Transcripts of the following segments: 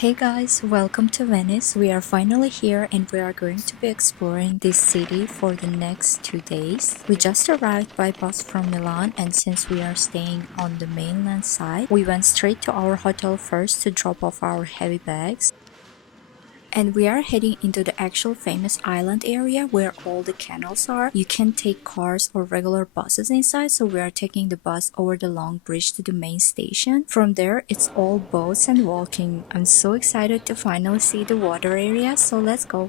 Hey guys, welcome to Venice. We are finally here and we are going to be exploring this city for the next 2 days. We just arrived by bus from Milan, and since we are staying on the mainland side, we went straight to our hotel first to drop off our heavy bags. And we are heading into the actual famous island area where all the canals are. You can take cars or regular buses inside, so we are taking the bus over the long bridge to the main station. From there, it's all boats and walking. I'm so excited to finally see the water area, so let's go.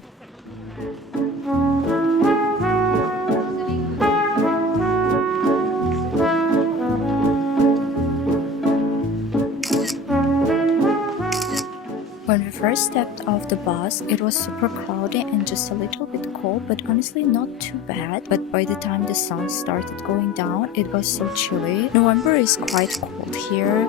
When we first stepped off the bus, it was super crowded and just a little bit cold, but honestly not too bad. But by the time the sun started going down, it was so chilly. November is quite cold here.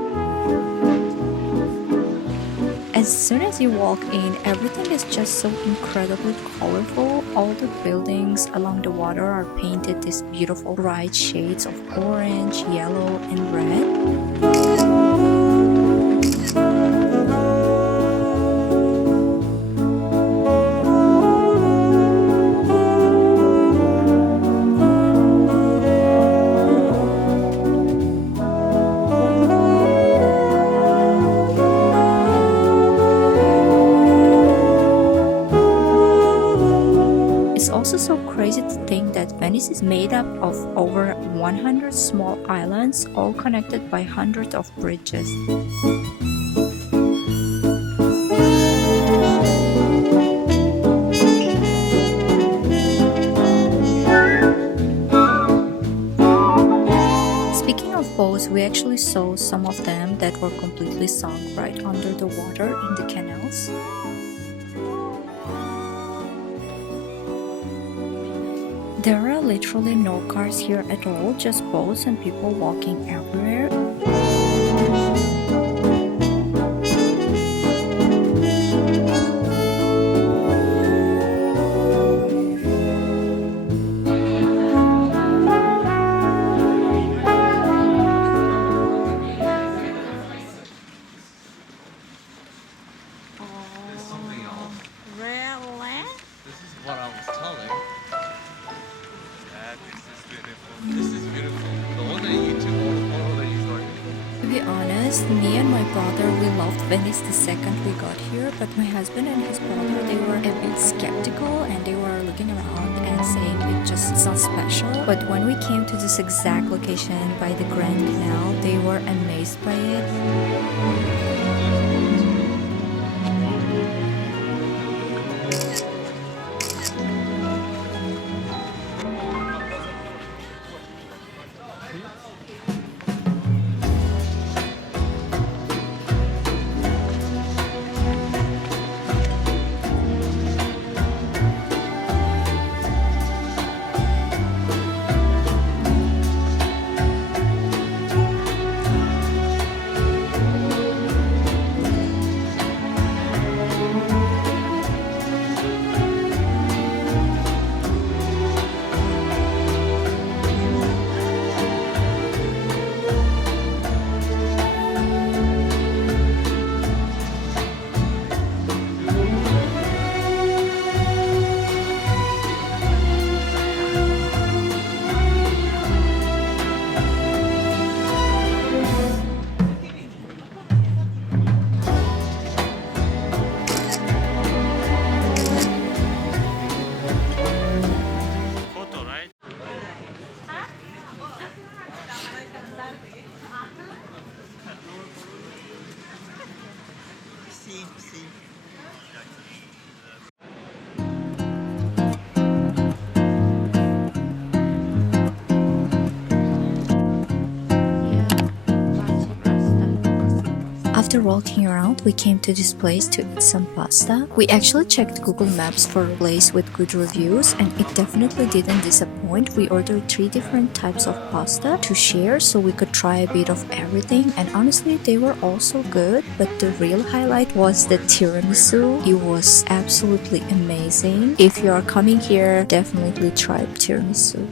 As soon as you walk in, everything is just so incredibly colorful. All the buildings along the water are painted these beautiful bright shades of orange, yellow, and red. It's also so crazy to think that Venice is made up of over 100 small islands, all connected by hundreds of bridges. Speaking of boats, we actually saw some of them that were completely sunk right under the water in the canals. There are literally no cars here at all, just boats and people walking everywhere. There's something else. Really? This is what I was telling. Yeah, this is beautiful. This is beautiful. The one that you took all the photo that you started. To be honest, me and my brother, we loved Venice the second we got here, but my husband and his brother, they were a bit skeptical and they were looking around and saying it just sounds special. But when we came to this exact location by the Grand Canal, they were amazed by it. Photo, right? Sì, sì. After walking around, we came to this place to eat some pasta. We actually checked Google Maps for a place with good reviews and it definitely didn't disappoint. We ordered 3 different types of pasta to share so we could try a bit of everything, and honestly they were all so good, but the real highlight was the tiramisu. It was absolutely amazing. If you are coming here, definitely try tiramisu.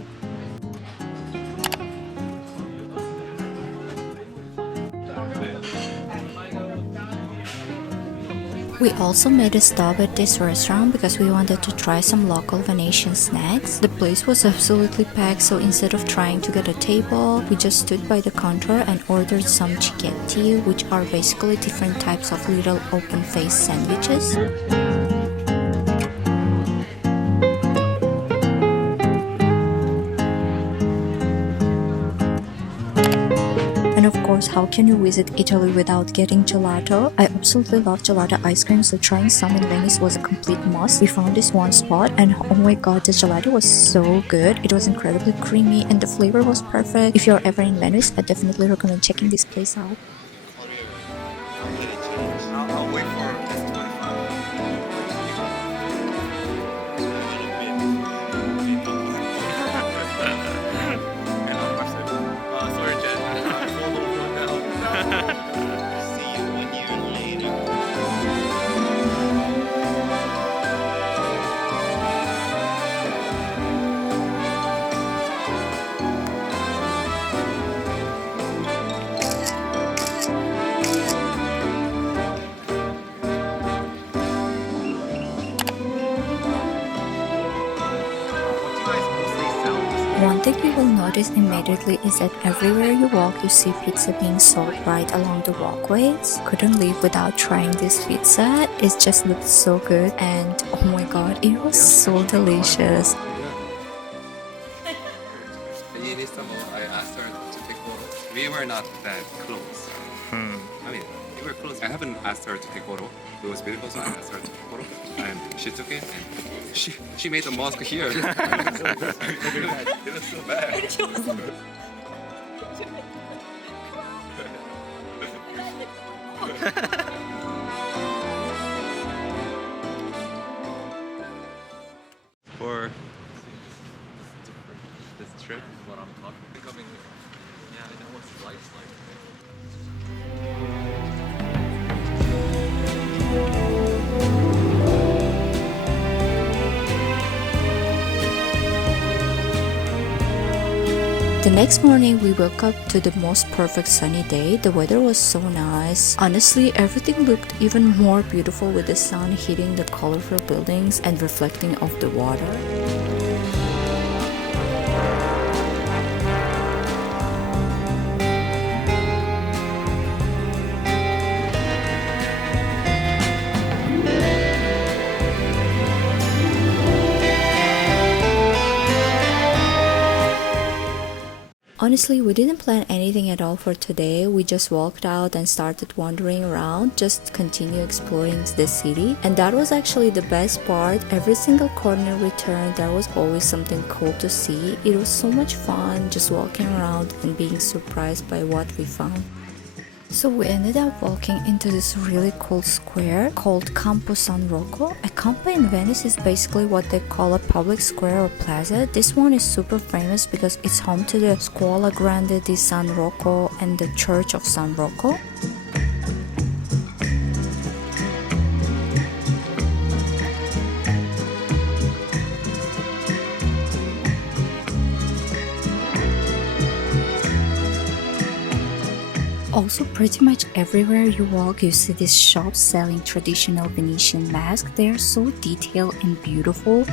We also made a stop at this restaurant because we wanted to try some local Venetian snacks. The place was absolutely packed, so instead of trying to get a table, we just stood by the counter and ordered some cicchetti, which are basically different types of little open-faced sandwiches. And of course, how can you visit Italy without getting gelato? I absolutely love gelato ice cream, so trying some in Venice was a complete must. We found this one spot and oh my god, the gelato was so good. It was incredibly creamy and the flavor was perfect. If you're ever in Venice, I definitely recommend checking this place out. I'll wait for sorry, Jen. I'm a little worn down. See you 1 year later. What you guys mostly sell? One thing you will notice immediately is that everywhere you walk, you see pizza being sold right along the walkways. Couldn't leave without trying this pizza. It just looked so good and oh my god, it was so delicious. And in Istanbul, I asked her to take photo. We were not that close. I mean, we were close. I haven't asked her to take photo. It was beautiful, so I asked her to take photo. And she took it, and she made the mask here. It was so bad. For this trip is what I'm talking. Becoming, yeah, I know what's life's like. The next morning, we woke up to the most perfect sunny day. The weather was so nice. Honestly, everything looked even more beautiful with the sun hitting the colorful buildings and reflecting off the water. Honestly, we didn't plan anything at all for today. We just walked out and started wandering around, just continue exploring the city. And that was actually the best part. Every single corner we turned, there was always something cool to see. It was so much fun just walking around and being surprised by what we found. So we ended up walking into this really cool square called Campo San Rocco. A campo in Venice is basically what they call a public square or plaza. This one is super famous because it's home to the Scuola Grande di San Rocco and the Church of San Rocco. Also, pretty much everywhere you walk, you see these shops selling traditional Venetian masks. They are so detailed and beautiful.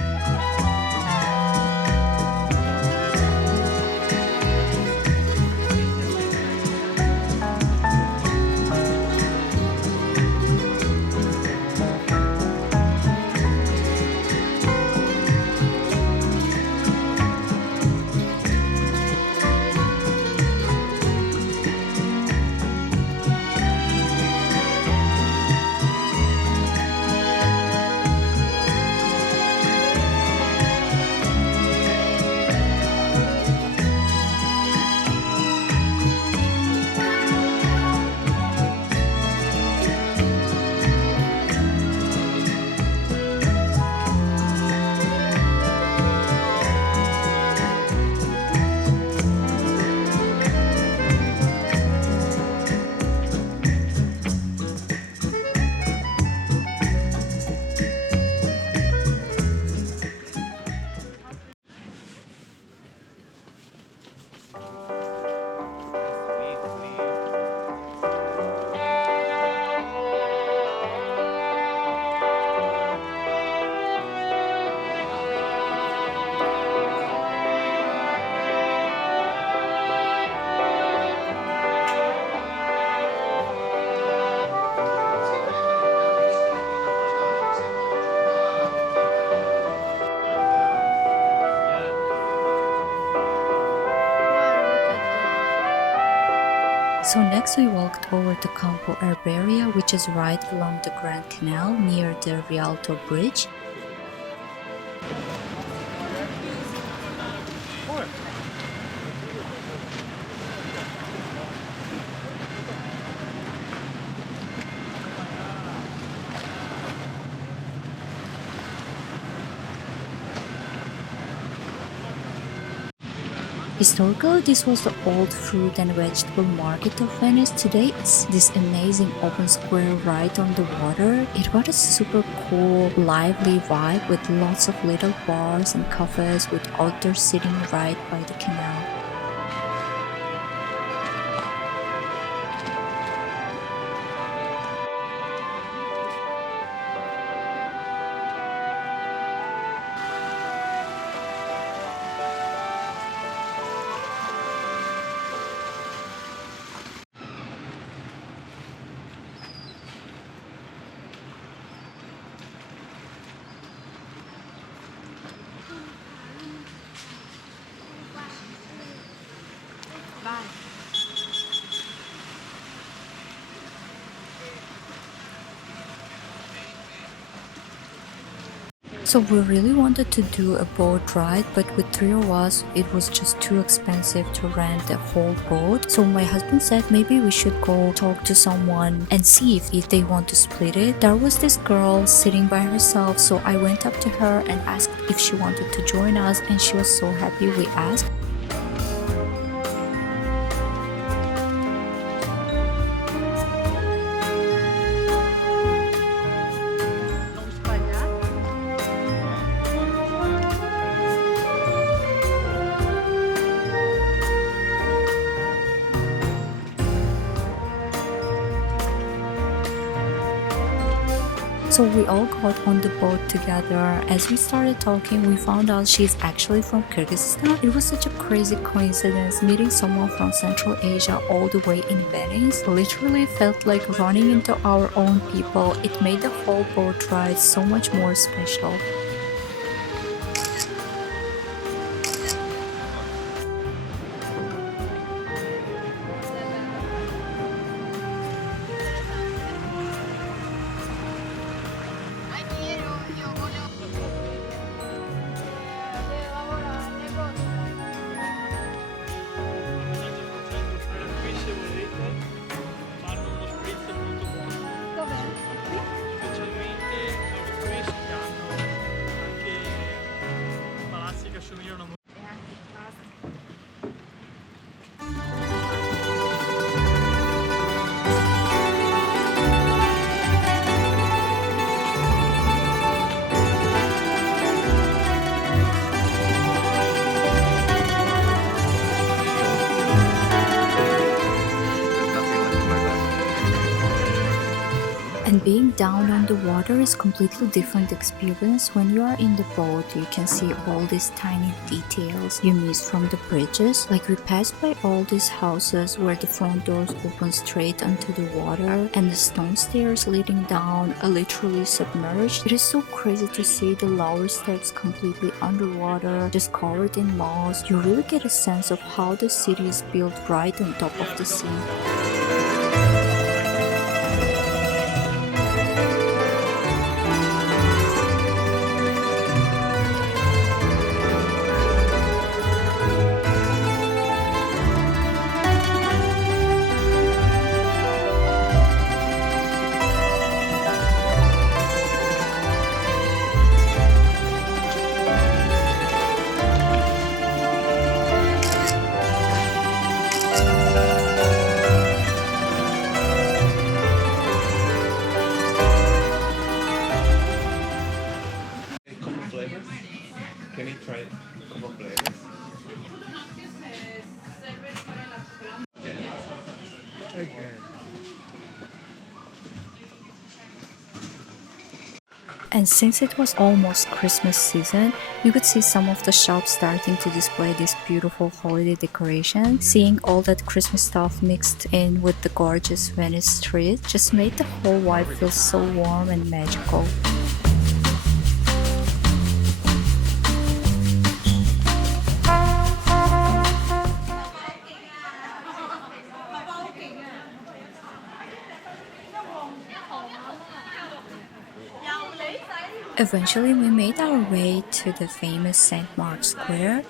So next we walked over to Campo Herberia, which is right along the Grand Canal near the Rialto Bridge. Historically, this was the old fruit and vegetable market of Venice. Today, it's this amazing open square right on the water. It got a super cool, lively vibe with lots of little bars and cafes with outdoor sitting right by the canal. So we really wanted to do a boat ride, but with 3 of us, it was just too expensive to rent a whole boat. So my husband said maybe we should go talk to someone and see if they want to split it. There was this girl sitting by herself, so I went up to her and asked if she wanted to join us, and she was so happy we asked. So we all got on the boat together. As we started talking, we found out she's actually from Kyrgyzstan. It was such a crazy coincidence meeting someone from Central Asia all the way in Venice. Literally felt like running into our own people. It made the whole boat ride so much more special. Se volete, fanno uno spritz molto buono. Specialmente qui che hanno anche palazzi che assomigliano molto. And being down on the water is completely different experience. When you are in the boat, you can see all these tiny details you miss from the bridges. Like we passed by all these houses where the front doors open straight onto the water and the stone stairs leading down are literally submerged. It is so crazy to see the lower steps completely underwater, just covered in moss. You really get a sense of how the city is built right on top of the sea. Can you try a couple flavors? And since it was almost Christmas season, you could see some of the shops starting to display this beautiful holiday decoration. Seeing all that Christmas stuff mixed in with the gorgeous Venice street just made the whole vibe feel so warm and magical. Eventually, we made our way to the famous St. Mark's Square.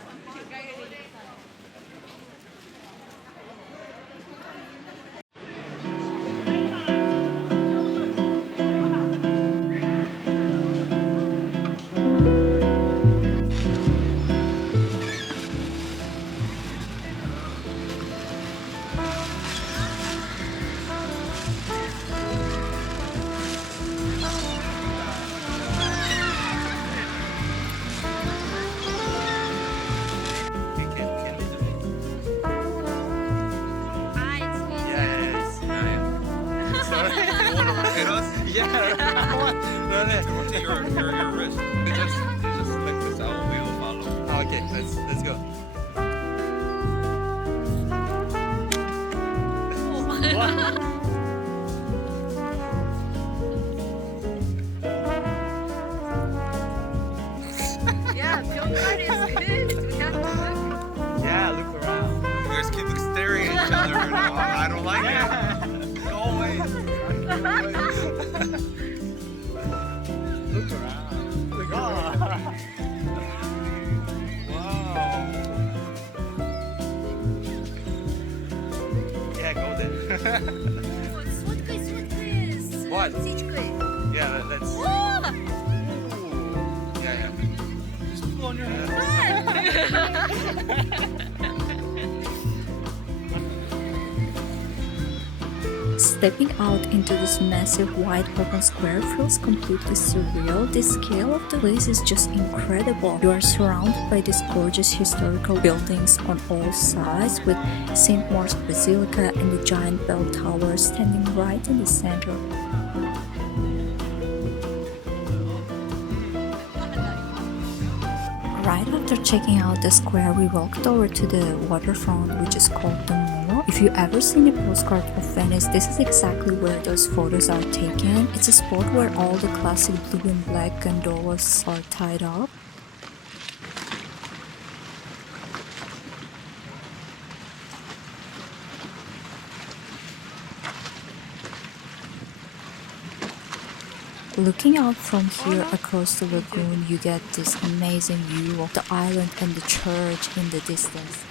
You want to rotate us? Yeah, I want. To rotate your wrist. You just like this out, we will follow. Okay, let's go. Yeah, film part is good. We have to look. Yeah, look around. You guys keep staring at each other. I don't like it. Go away. Look around. Look around. Wow. Yeah, go there. Słodkie, słodkie. What? Птичкой. Yeah, let's. О! Yeah. Just pull on your hand. Stepping out into this massive white open square feels completely surreal. The scale of the place is just incredible. You are surrounded by these gorgeous historical buildings on all sides, with St. Mark's Basilica and the giant bell tower standing right in the center. Right after checking out the square, we walked over to the waterfront, which is called the Mall. If you ever seen a postcard of Venice, this is exactly where those photos are taken. It's a spot where all the classic blue and black gondolas are tied up. Looking out from here across the lagoon, you get this amazing view of the island and the church in the distance.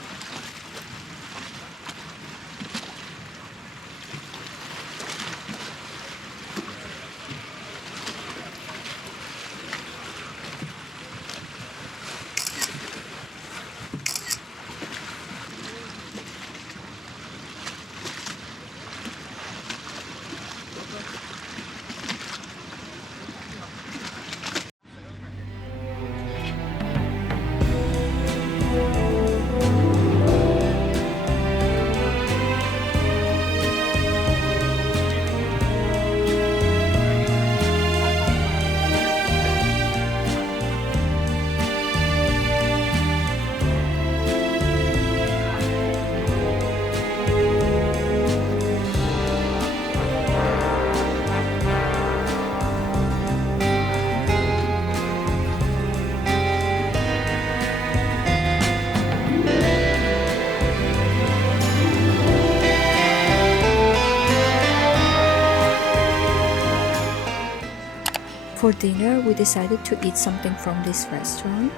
For dinner, we decided to eat something from this restaurant.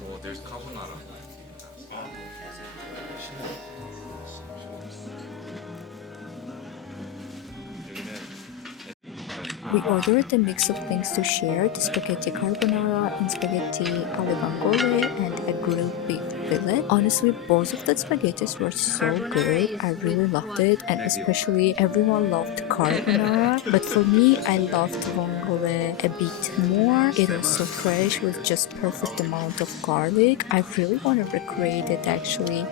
Oh, there's carbonara. We ordered a mix of things to share, the spaghetti carbonara and spaghetti alle vongole and a grilled beef fillet. Honestly, both of the spaghettis were so good. I really loved it, and especially everyone loved carbonara. But for me, I loved vongole a bit more. It was so fresh with just perfect amount of garlic. I really want to recreate it actually.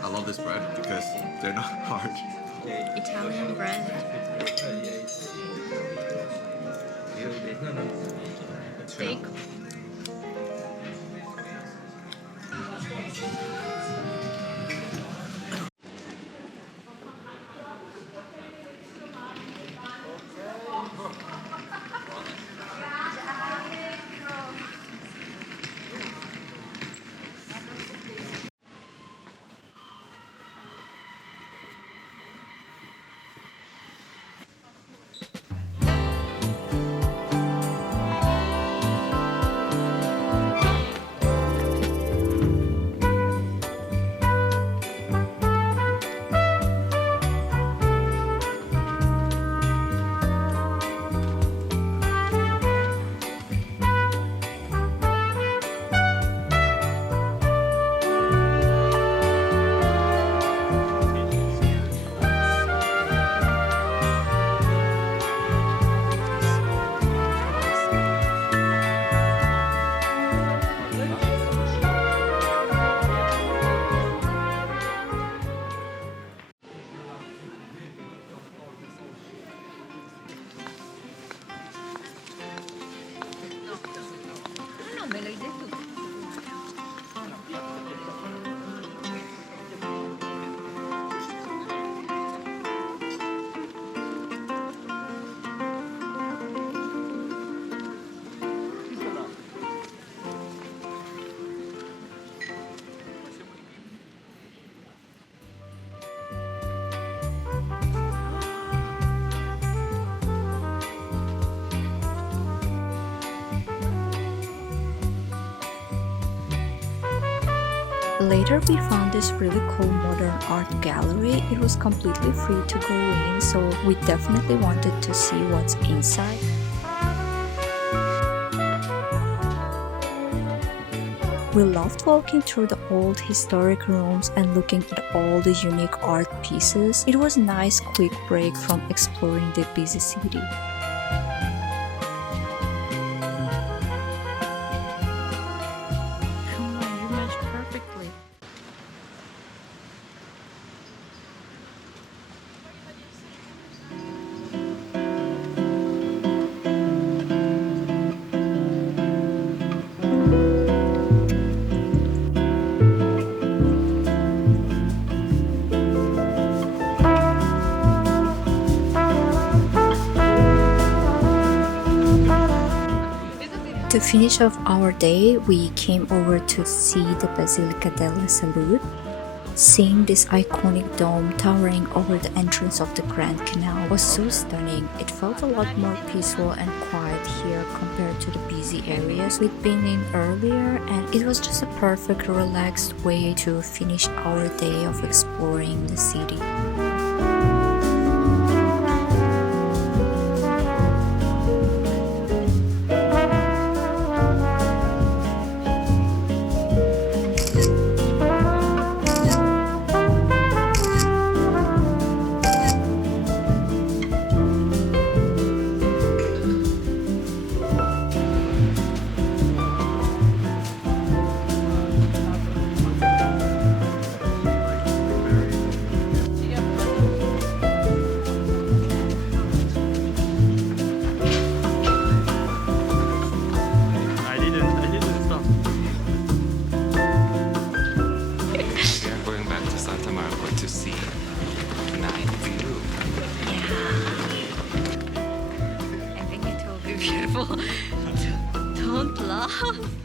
I love this bread because they're not hard. Italian bread. Steak. Later we found this really cool modern art gallery. It was completely free to go in, so we definitely wanted to see what's inside. We loved walking through the old historic rooms and looking at all the unique art pieces. It was a nice quick break from exploring the busy city. Come on, you match perfectly. To finish off our day, we came over to see the Basilica della Salute. Seeing this iconic dome towering over the entrance of the Grand Canal was so stunning. It felt a lot more peaceful and quiet here compared to the busy areas we'd been in earlier, and it was just a perfect relaxed way to finish our day of exploring the city. We are going back to Santa Marco to see night view. I think it will be beautiful. Don't laugh.